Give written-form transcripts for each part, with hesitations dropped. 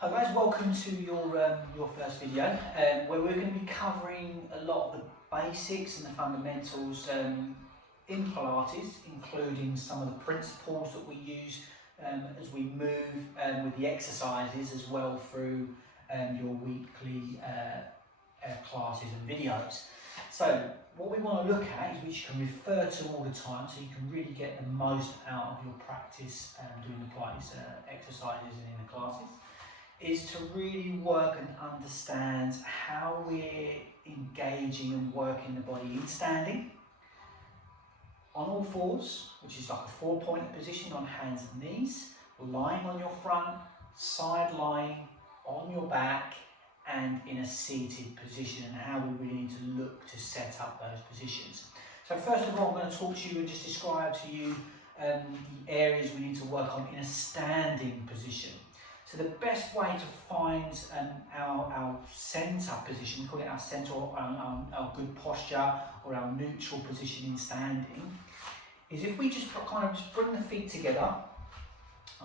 Hi guys, welcome to your first video where we're going to be covering a lot of the basics and the fundamentals in Pilates, including some of the principles that we use as we move with the exercises as well through your weekly classes and videos. So what we want to look at is which you can refer to all the time so you can really get the most out of your practice doing the Pilates exercises and in the classes, is to really work and understand how we're engaging and working the body in standing, on all fours, which is like a four-pointed position on hands and knees, lying on your front, side lying, on your back, and in a seated position, and how we really need to look to set up those positions. So first of all, I'm going to talk to you and just describe to you the areas we need to work on in a standing position. So the best way to find our centre position, we call it our centre or our good posture or our neutral position in standing, is if we just bring the feet together,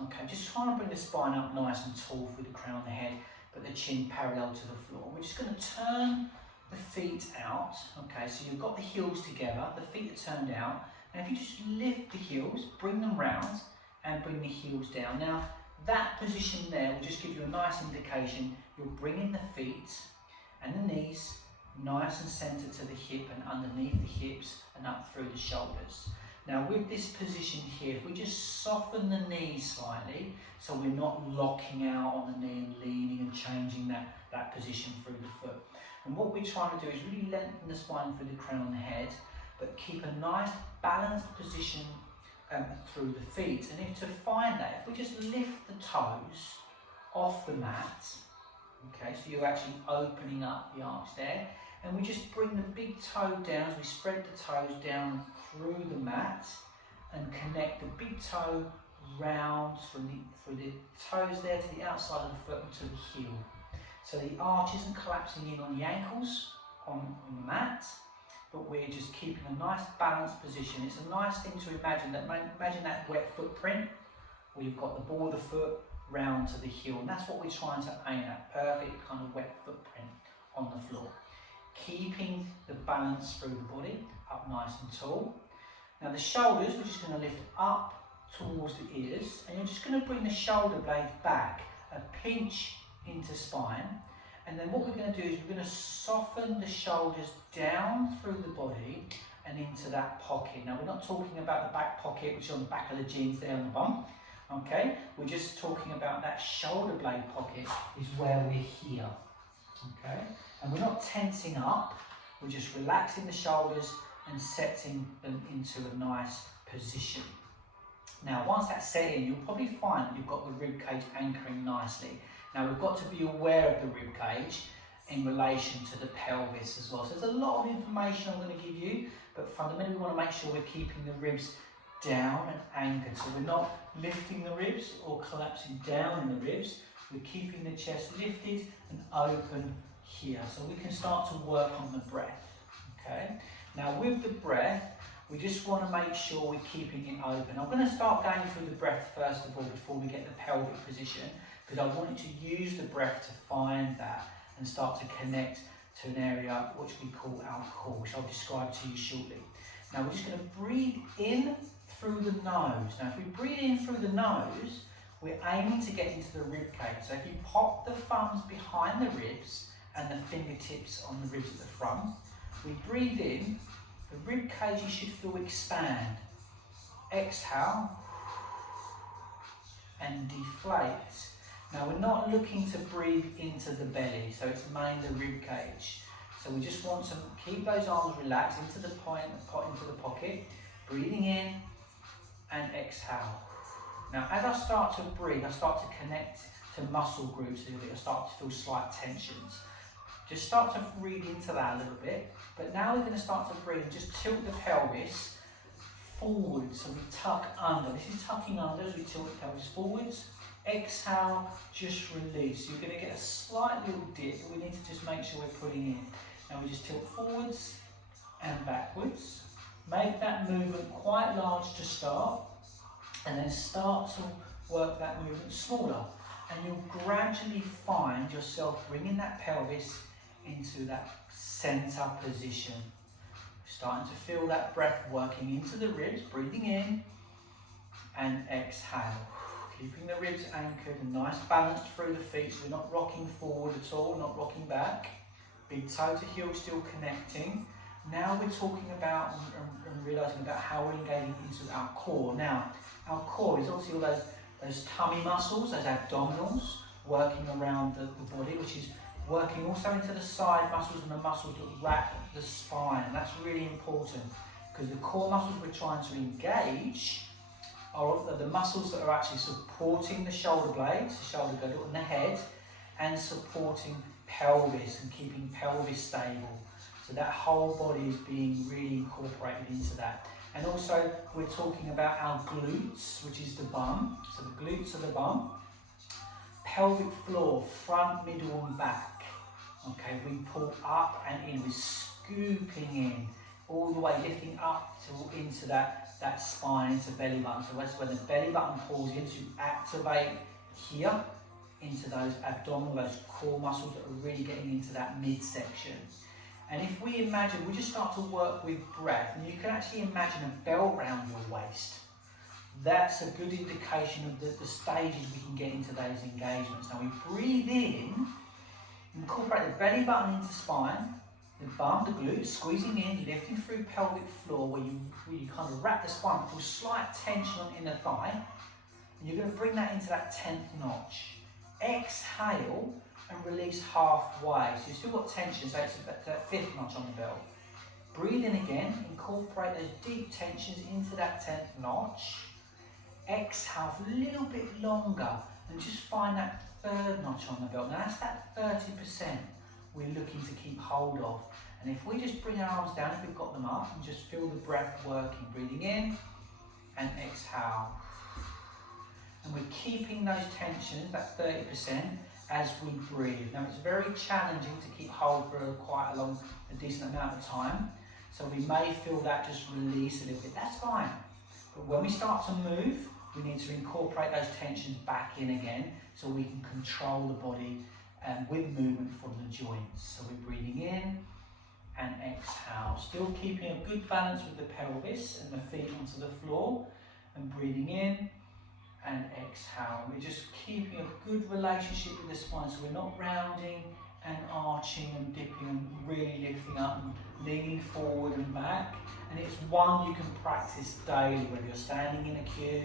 okay, just try and bring the spine up nice and tall with the crown of the head, but the chin parallel to the floor. We're just going to turn the feet out, okay, so you've got the heels together, the feet are turned out, and if you just lift the heels, bring them round and bring the heels down. Now, that position there will just give you a nice indication you're bringing the feet and the knees nice and centered to the hip and underneath the hips and up through the shoulders. Now with this position here, if we just soften the knees slightly so we're not locking out on the knee and leaning and changing that position through the foot. And what we're trying to do is really lengthen the spine through the crown of the head, but keep a nice balanced position through the feet. And if to find that, if we just lift the toes off the mat, okay, so you're actually opening up the arch there, and we just bring the big toe down as we spread the toes down through the mat and connect the big toe round through the toes there to the outside of the foot and to the heel. So the arch isn't collapsing in on the ankles on the mat, but we're just keeping a nice balanced position. It's a nice thing to imagine that wet footprint where you've got the ball of the foot round to the heel, and that's what we're trying to aim at, perfect kind of wet footprint on the floor. Keeping the balance through the body, up nice and tall. Now the shoulders, we're just going to lift up towards the ears, and you're just going to bring the shoulder blades back, a pinch into spine. And then what we're going to do is we're going to soften the shoulders down through the body and into that pocket. Now we're not talking about the back pocket, which is on the back of the jeans there on the bum. Okay, we're just talking about that shoulder blade pocket is where we're here. Okay, and we're not tensing up, we're just relaxing the shoulders and setting them into a nice position. Now once that's set in, you'll probably find that you've got the rib cage anchoring nicely. Now we've got to be aware of the rib cage in relation to the pelvis as well. So there's a lot of information I'm going to give you, but fundamentally we want to make sure we're keeping the ribs down and anchored. So we're not lifting the ribs or collapsing down in the ribs. We're keeping the chest lifted and open here. So we can start to work on the breath. Okay. Now with the breath, we just want to make sure we're keeping it open. I'm going to start going through the breath first of all before we get the pelvic position, because I want you to use the breath to find that and start to connect to an area which we call our core, which I'll describe to you shortly. Now we're just going to breathe in through the nose. Now if we breathe in through the nose, we're aiming to get into the rib cage. So if you pop the thumbs behind the ribs and the fingertips on the ribs at the front, we breathe in, the rib cage you should feel expand. Exhale and deflate. Now we're not looking to breathe into the belly, so it's mainly the rib cage. So we just want to keep those arms relaxed into the point, into the pocket, breathing in and exhale. Now as I start to breathe, I start to connect to muscle groups a little bit, I start to feel slight tensions. Just start to breathe into that a little bit, but now we're going to start to breathe and just tilt the pelvis forward, so we tuck under. This is tucking under as we tilt the pelvis forwards. Exhale, just release. You're going to get a slight little dip, but we need to just make sure we're putting in. Now we just tilt forwards and backwards. Make that movement quite large to start, and then start to work that movement smaller. And you'll gradually find yourself bringing that pelvis into that center position. Starting to feel that breath working into the ribs, breathing in and exhale. Keeping the ribs anchored and nice balance through the feet, so we're not rocking forward at all, not rocking back. Big toe to heel still connecting. Now we're talking about and realising about how we're engaging into our core. Now, our core is obviously all those tummy muscles, those abdominals, working around the body, which is working also into the side muscles and the muscles that wrap the spine. That's really important because the core muscles we're trying to engage are the muscles that are actually supporting the shoulder blades, the shoulder girdle and the head, and supporting pelvis and keeping pelvis stable. So that whole body is being really incorporated into that. And also we're talking about our glutes, which is the bum. So the glutes are the bum. Pelvic floor, front, middle and back. Okay, we pull up and in, we're scooping in, all the way lifting up into that spine, into belly button. So that's where the belly button pulls in to activate here into those abdominal, those core muscles that are really getting into that midsection. And if we imagine, we just start to work with breath, and you can actually imagine a belt round your waist. That's a good indication of the stages we can get into those engagements. Now we breathe in, incorporate the belly button into spine, the bum, the glutes, squeezing in, lifting through pelvic floor where you kind of wrap the spine, feel slight tension on inner thigh. And you're going to bring that into that 10th notch. Exhale and release halfway. So you've still got tension, so it's that 5th notch on the belt. Breathe in again, incorporate those deep tensions into that 10th notch. Exhale for a little bit longer and just find that 3rd notch on the belt. Now that's that 30% we're looking to keep hold of. And if we just bring our arms down, if we've got them up, and just feel the breath working, breathing in and exhale. And we're keeping those tensions, that 30%, as we breathe. Now it's very challenging to keep hold for quite a decent amount of time. So we may feel that just release a little bit, that's fine. But when we start to move, we need to incorporate those tensions back in again so we can control the body with movement from the joints. So we're breathing in and exhale. Still keeping a good balance with the pelvis and the feet onto the floor. And breathing in and exhale. We're just keeping a good relationship with the spine, so we're not rounding and arching and dipping and really lifting up and leaning forward and back. And it's one you can practice daily, whether you're standing in a queue,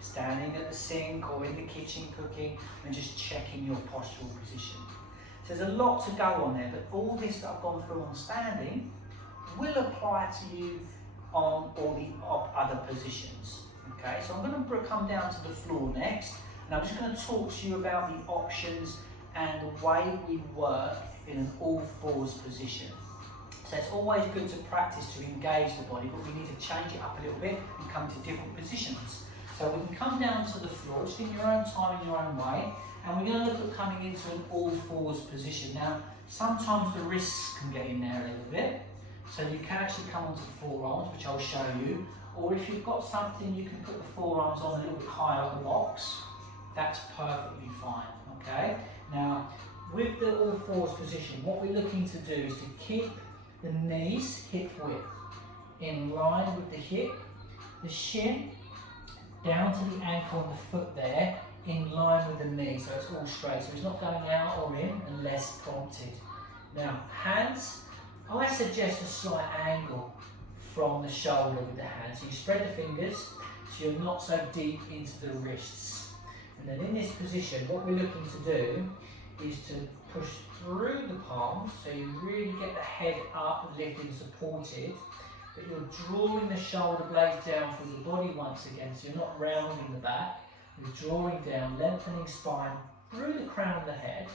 standing at the sink or in the kitchen cooking, and just checking your postural position. So there's a lot to go on there, but all this that I've gone through on standing will apply to you on all the other positions. Okay, so I'm going to come down to the floor next, and I'm just going to talk to you about the options and the way we work in an all-fours position. So it's always good to practice to engage the body, but we need to change it up a little bit and come to different positions. So we can come down to the floor, just in your own time, in your own way, and we're going to look at coming into an all-fours position. Now, sometimes the wrists can get in there a little bit, so you can actually come onto the forearms, which I'll show you. Or if you've got something, you can put the forearms on a little bit higher up the box. That's perfectly fine, okay? Now, with the all-fours position, what we're looking to do is to keep the knees hip width in line with the hip, the shin down to the ankle and the foot there, in line with the knee, so it's all straight. So it's not going out or in unless prompted. Now, hands, I suggest a slight angle from the shoulder with the hands. So you spread the fingers so you're not so deep into the wrists. And then in this position, what we're looking to do is to push through the palms, so you really get the head up, lifted and supported, but you're drawing the shoulder blades down through the body once again, so you're not rounding the back. You're drawing down, lengthening spine through the crown of the head,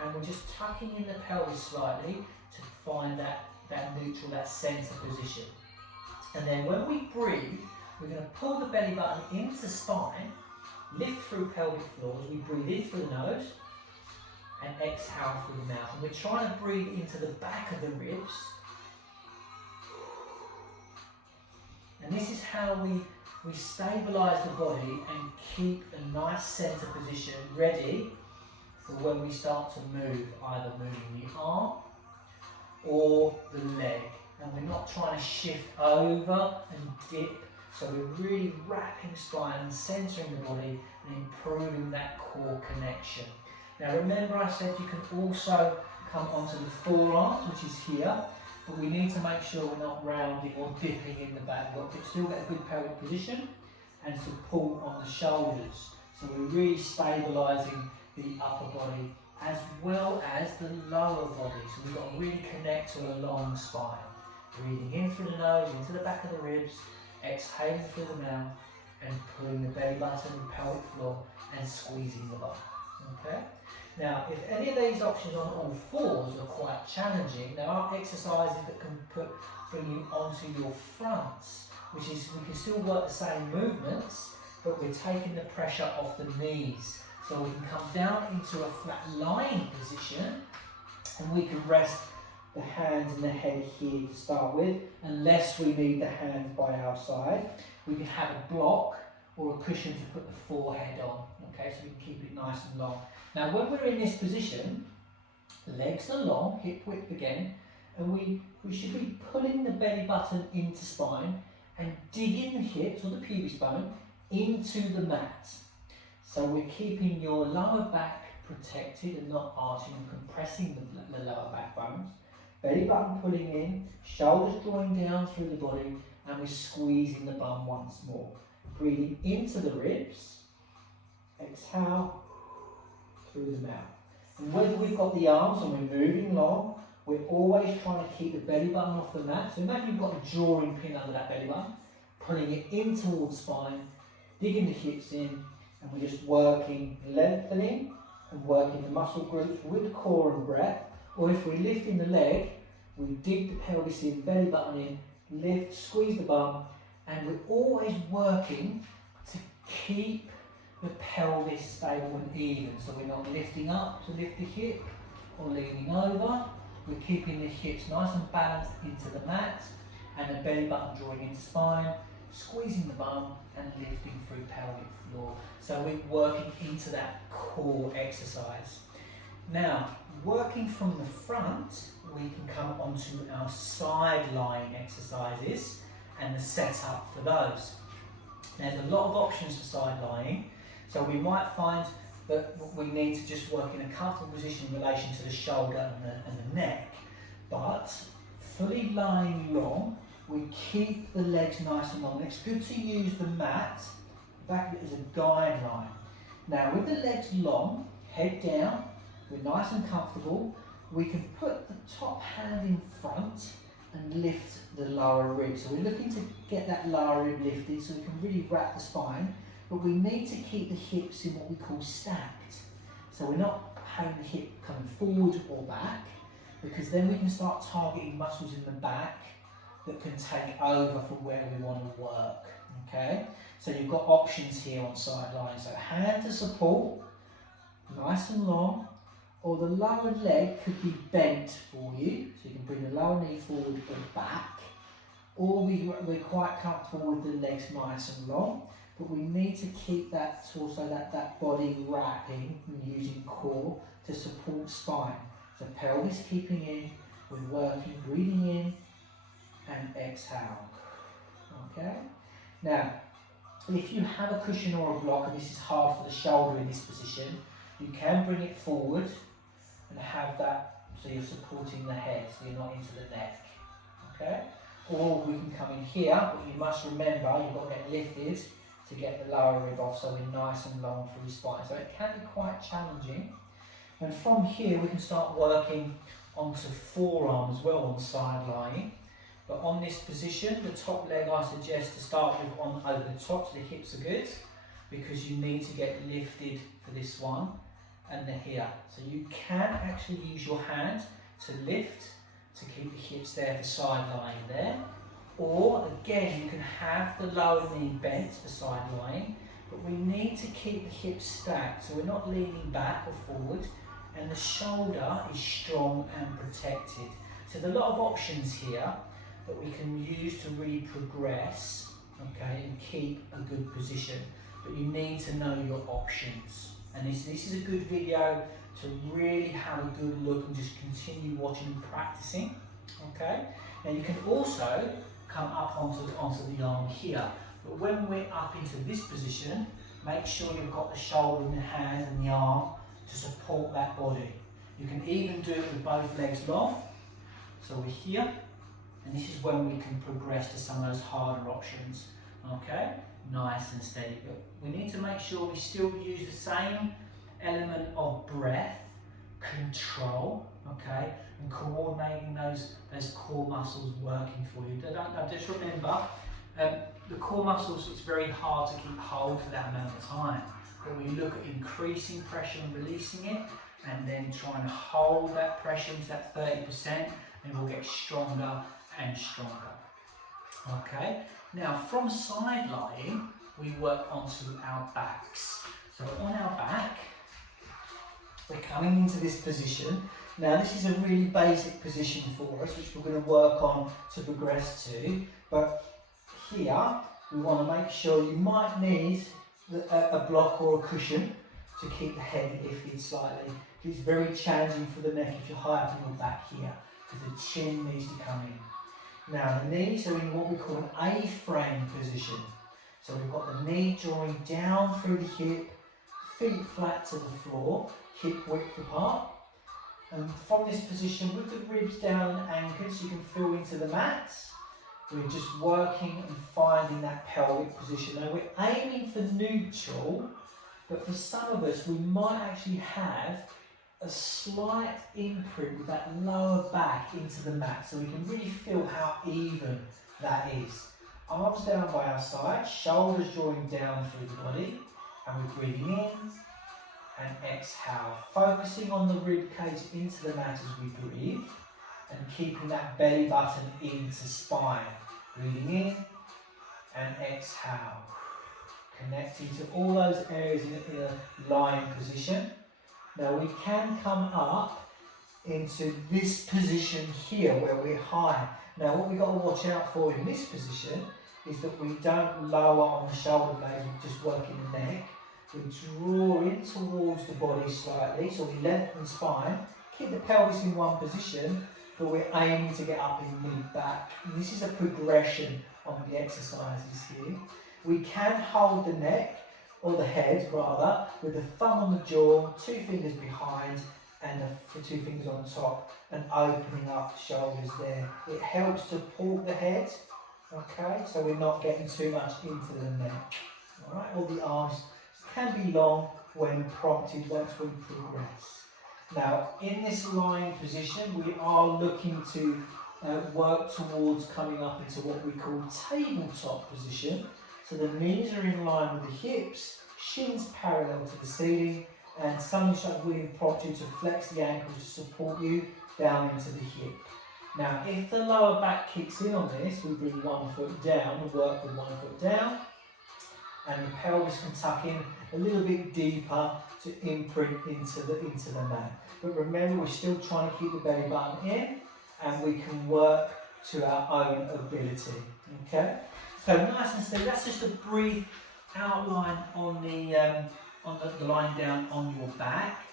and we're just tucking in the pelvis slightly to find that neutral, that centre position. And then when we breathe, we're going to pull the belly button into spine, lift through pelvic floors. We breathe in through the nose and exhale through the mouth. And we're trying to breathe into the back of the ribs. And this is how we we stabilise the body and keep a nice centre position ready for when we start to move, either moving the arm or the leg. And we're not trying to shift over and dip, so we're really wrapping spine and centering the body and improving that core connection. Now remember, I said you can also come onto the forearms, which is here, but we need to make sure we're not rounding or dipping in the back. We've got to still get a good pelvic position and support on the shoulders. So we're really stabilising the upper body as well as the lower body. So we've got to really connect to a long spine. Breathing in through the nose, into the back of the ribs, exhaling through the mouth, and pulling the belly button and pelvic floor and squeezing the bum. Okay? Now, if any of these options on all fours are quite challenging, there are exercises that can bring you onto your fronts, which is, we can still work the same movements, but we're taking the pressure off the knees. So we can come down into a flat lying position, and we can rest the hands and the head here to start with, unless we need the hands by our side. We can have a block or a cushion to put the forehead on, okay, so we can keep it nice and long. Now when we're in this position, the legs are long, hip width again, and we should be pulling the belly button into spine and digging the hips or the pubic bone into the mat. So we're keeping your lower back protected and not arching and compressing the lower back bones. Belly button pulling in, shoulders drawing down through the body, and we're squeezing the bum once more. Breathing into the ribs, exhale through the mouth. And whether we've got the arms and we're moving long, we're always trying to keep the belly button off the mat. So imagine you've got a drawing pin under that belly button, pulling it in towards spine, digging the hips in, and we're just working, lengthening and working the muscle groups with the core and breath. Or if we're lifting the leg, we dig the pelvis in, belly button in, lift, squeeze the bum, and we're always working to keep the pelvis stable and even. So we're not lifting up to lift the hip or leaning over. We're keeping the hips nice and balanced into the mat, and the belly button drawing into spine, squeezing the bum and lifting through pelvic floor. So we're working into that core exercise. Now, working from the front, we can come onto our side lying exercises and the setup for those. There's a lot of options for side lying, so we might find that we need to just work in a comfortable position in relation to the shoulder and the neck, but fully lying long, we keep the legs nice and long. It's good to use the mat, the back of it as a guideline. Now with the legs long, head down, we're nice and comfortable, we can put the top hand in front and lift the lower rib. So we're looking to get that lower rib lifted so we can really wrap the spine, but we need to keep the hips in what we call stacked. So we're not having the hip coming forward or back, because then we can start targeting muscles in the back that can take over from where we want to work, okay? So you've got options here on side lying. So hand to support, nice and long, or the lower leg could be bent for you, so you can bring the lower knee forward or back, or we're quite comfortable with the legs nice and long, but we need to keep that torso, that body wrapping and using core to support spine. So pelvis keeping in, we're working, breathing in and exhale, okay? Now, if you have a cushion or a block, and this is hard for the shoulder in this position, you can bring it forward and have that so you're supporting the head, so you're not into the neck, okay? Or we can come in here, but you must remember you've got to get lifted to get the lower rib off, so we're nice and long through spine. So it can be quite challenging. And from here we can start working onto forearm as well on side lying. But on this position, the top leg I suggest to start with on over the top, so the hips are good, because you need to get lifted for this one and the here. So you can actually use your hand to lift, to keep the hips there for side lying there. Or again, you can have the lower knee bent for side lying, but we need to keep the hips stacked, so we're not leaning back or forward, and the shoulder is strong and protected. So there's a lot of options here that we can use to really progress okay, and keep a good position. But you need to know your options. And this is a good video to really have a good look and just continue watching and practicing, okay? Now you can also come up onto the arm here. But when we're up into this position, make sure you've got the shoulder and the hand and the arm to support that body. You can even do it with both legs long. So we're here, and this is when we can progress to some of those harder options, okay? Nice and steady, but we need to make sure we still use the same element of breath, control, okay, and coordinating those core muscles working for you. Just remember, the core muscles, it's very hard to keep hold for that amount of time, but we look at increasing pressure and releasing it, and then trying to hold that pressure into that 30%, and we'll get stronger and stronger. Okay, now from side lying, we work onto our backs. So on our back, we're coming into this position. Now this is a really basic position for us, which we're going to work on to progress to. But here, we want to make sure you might need a block or a cushion to keep the head lifted slightly. It's very challenging for the neck if you're high up in your back here, because the chin needs to come in. Now the knees are in what we call an A-frame position. So we've got the knee drawing down through the hip, feet flat to the floor, hip width apart. And from this position, with the ribs down and anchored, so you can feel into the mats, we're just working and finding that pelvic position. Now we're aiming for neutral, but for some of us, we might actually have a slight imprint with that lower back into the mat, so we can really feel how even that is. Arms down by our side, shoulders drawing down through the body, and we're breathing in and exhale, focusing on the rib cage into the mat as we breathe, and keeping that belly button into spine. Breathing in and exhale, connecting to all those areas in a lying position. Now we can come up into this position here where we're high. Now what we've got to watch out for in this position is that we don't lower on the shoulder blades, we're just working the neck. We draw in towards the body slightly, so we lengthen the spine, keep the pelvis in one position, but we're aiming to get up in mid-back. This is a progression on the exercises here. We can hold the neck, or the head rather, with the thumb on the jaw, 2 fingers behind, and the 2 fingers on top, and opening up the shoulders there. It helps to pull the head, okay, so we're not getting too much into the neck. Alright, all the arms can be long when prompted once we progress. Now, in this lying position, we are looking to work towards coming up into what we call tabletop position. So the knees are in line with the hips, shins parallel to the ceiling, and some instructor will prompt you to flex the ankles to support you down into the hip. Now, if the lower back kicks in on this, we bring 1 foot down and work with 1 foot down, and the pelvis can tuck in a little bit deeper to imprint into the mat. But remember, we're still trying to keep the belly button in, and we can work to our own ability. Okay. So nice and steady. That's just a brief outline on the lying down on your back.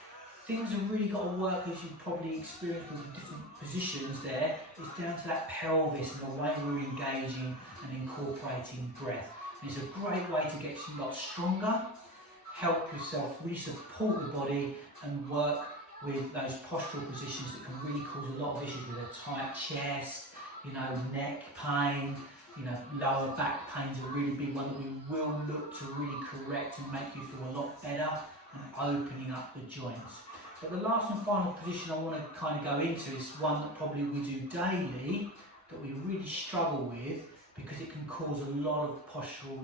Things have really got to work, as you've probably experienced with the different positions there. It's down to that pelvis and the way we're engaging and incorporating breath. And it's a great way to get a lot stronger, help yourself really support the body, and work with those postural positions that can really cause a lot of issues with a tight chest, neck pain, lower back pain is a really big one that we will look to really correct and make you feel a lot better, and opening up the joints. But the last and final position I want to kind of go into is one that probably we do daily, but we really struggle with because it can cause a lot of postural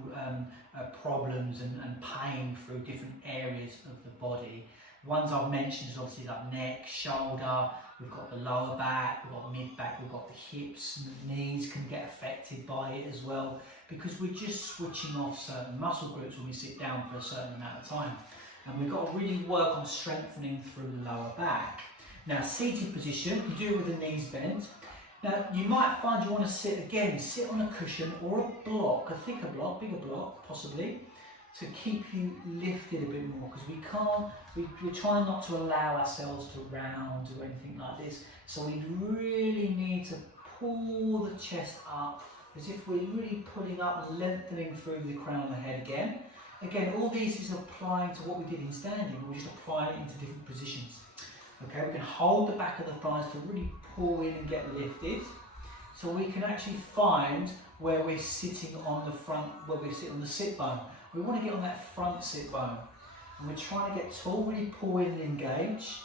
problems and pain through different areas of the body. Ones I've mentioned is obviously like neck, shoulder, we've got the lower back, we've got mid-back, we've got the hips, and the knees can get affected by it as well, because we're just switching off certain muscle groups when we sit down for a certain amount of time. And we've got to really work on strengthening through the lower back. Now, seated position, you do it with the knees bent, Now, you might find you want to sit on a cushion or a block, a thicker block, bigger block, possibly, to keep you lifted a bit more, because we're trying not to allow ourselves to round or anything like this. So we really need to pull the chest up as if we're really pulling up, lengthening through the crown of the head again. Again, all these is applying to what we did in standing. We're just applying it into different positions. Okay, we can hold the back of the thighs to really pull in and get lifted. So we can actually find where we're sitting on the front, where we're sitting on the sit bone. We want to get on that front sit bone. And we're trying to get tall, really pull in and engage,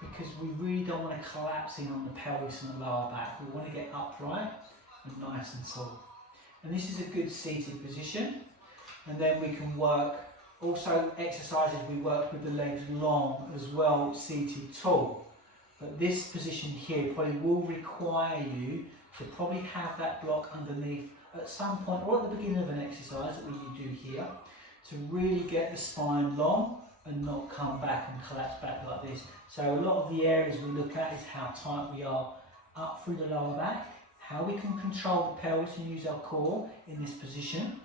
because we really don't want to collapse in on the pelvis and the lower back. We want to get upright and nice and tall. And this is a good seated position. And then we can work, also exercises we work with the legs long as well, seated tall. But this position here probably will require you to probably have that block underneath at some point, or at the beginning of an exercise that we do here, to really get the spine long and not come back and collapse back like this. So a lot of the areas we look at is how tight we are up through the lower back, how we can control the pelvis and use our core in this position,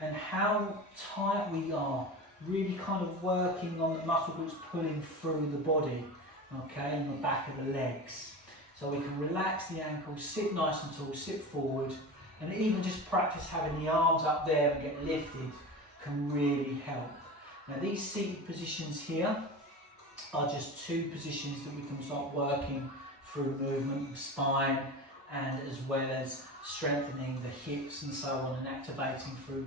and how tight we are, really kind of working on the muscle groups pulling through the body, okay, and the back of the legs. So we can relax the ankles, sit nice and tall, sit forward, and even just practice having the arms up there and get lifted can really help. Now these seated positions here are just two positions that we can start working through movement of spine, and as well as strengthening the hips and so on, and activating through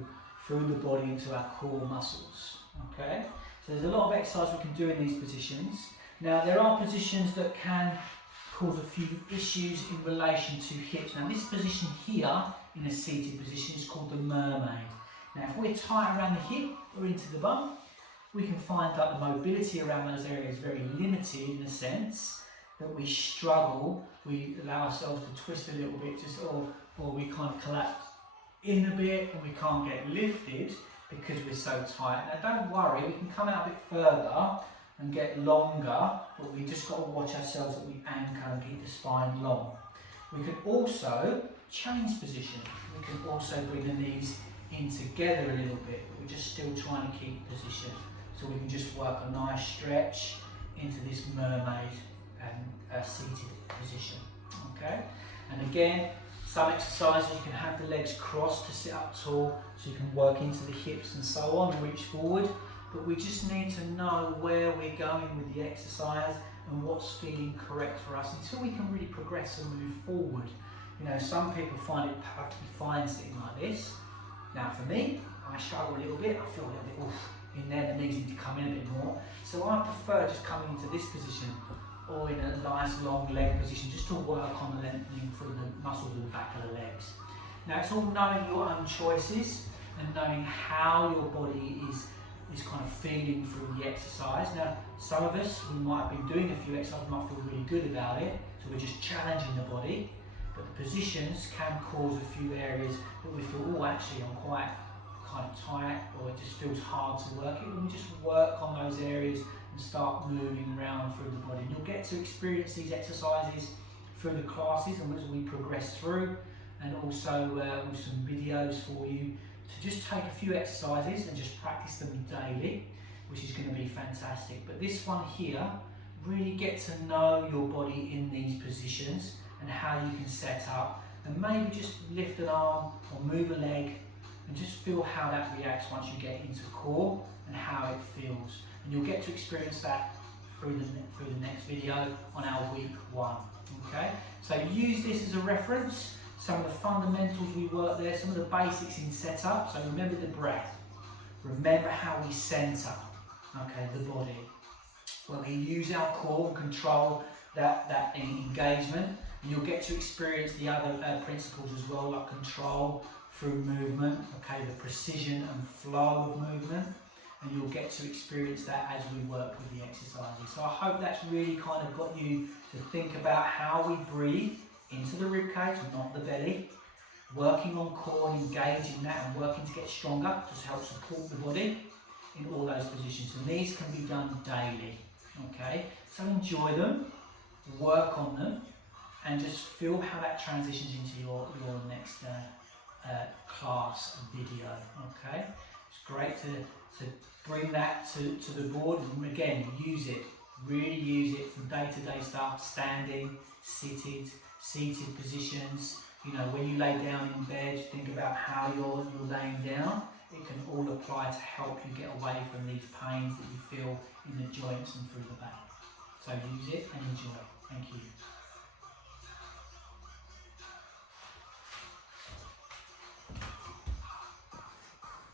the body into our core muscles. Okay, so there's a lot of exercise we can do in these positions. Now there are positions that can cause a few issues in relation to hips. Now this position here in a seated position is called the mermaid. Now if we're tight around the hip or into the bum, we can find that the mobility around those areas is very limited, in the sense that we struggle, we allow ourselves to twist a little bit, or we kind of collapse in a bit and we can't get lifted because we're so tight. Now don't worry, we can come out a bit further and get longer, but we just got to watch ourselves that we anchor and keep the spine long. We can also change position. We can also bring the knees in together a little bit, but we're just still trying to keep position. So we can just work a nice stretch into this mermaid and seated position. Okay, and again, some exercises you can have the legs crossed to sit up tall, so you can work into the hips and so on, reach forward. But we just need to know where we're going with the exercise and what's feeling correct for us until we can really progress and move forward. You know, some people find it perfectly fine sitting like this. Now for me, I struggle a little bit. I feel a little bit oof in there, the knees need to come in a bit more. So I prefer just coming into this position, or in a nice long leg position, just to work on the lengthening through the muscles of the back of the legs. Now it's all knowing your own choices and knowing how your body is kind of feeling through the exercise. Now some of us, we might be doing a few exercises, might feel really good about it, so we're just challenging the body, but the positions can cause a few areas that we feel, oh actually I'm quite kind of tight, or it just feels hard to work it. And we just work on those areas and start moving around through the body. And you'll get to experience these exercises through the classes and as we progress through, and also with some videos for you to just take a few exercises and just practice them daily, which is going to be fantastic. But this one here, really get to know your body in these positions and how you can set up, and maybe just lift an arm or move a leg and just feel how that reacts once you get into core and how it feels. And you'll get to experience that through the next video on our week 1. Okay, so use this as a reference. Some of the fundamentals we work there, some of the basics in setup. So remember the breath, remember how we center, okay, the body. When we use our core and control that engagement, and you'll get to experience the other principles as well, like control through movement, okay, the precision and flow of movement, and you'll get to experience that as we work with the exercises. So I hope that's really kind of got you to think about how we breathe into the ribcage, not the belly, working on core and engaging that and working to get stronger, just help support the body in all those positions. And these can be done daily, okay? So enjoy them, work on them, and just feel how that transitions into your next class video. Okay, it's great to bring that to the board, and again, use it, really use it from day-to-day stuff, standing, seated positions. You know, when you lay down in bed, think about how you're laying down. It can all apply to help you get away from these pains that you feel in the joints and through the back. So use it and enjoy. Thank you.